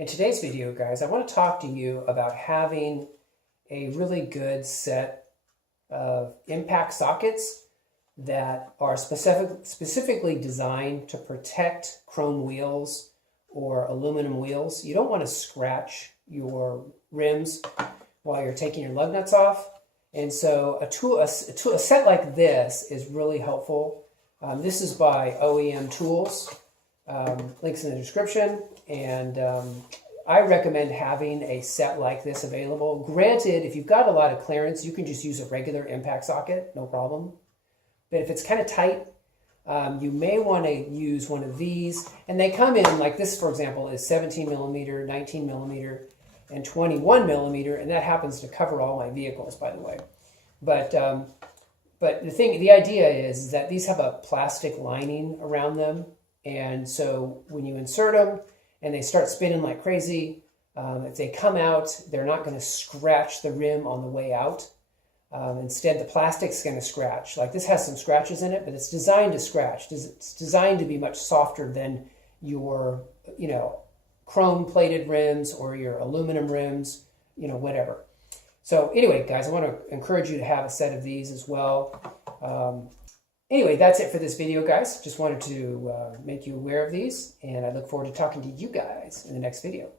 In today's video, guys, I want to talk to you about having a really good set of impact sockets that are specifically designed to protect chrome wheels or aluminum wheels. You don't want to scratch your rims while you're taking your lug nuts off. And so a set like this is really helpful. This is by OEM Tools. Links in the description. And I recommend having a set like this available. Granted, if you've got a lot of clearance, you can just use a regular impact socket, no problem. But if it's kind of tight, you may want to use one of these. And they come in, like this, for example, is 17 millimeter, 19 millimeter, and 21 millimeter. And that happens to cover all my vehicles, by the way. But the idea is that these have a plastic lining around them. And so when you insert them and they start spinning like crazy, if they come out, they're not going to scratch the rim on the way out. Instead, the plastic's going to scratch. Like this has some scratches in it, but it's designed to scratch. It's designed to be much softer than your, chrome-plated rims or your aluminum rims, whatever. So anyway, guys, I want to encourage you to have a set of these as well. Anyway, that's it for this video, guys. Just wanted to make you aware of these, and I look forward to talking to you guys in the next video.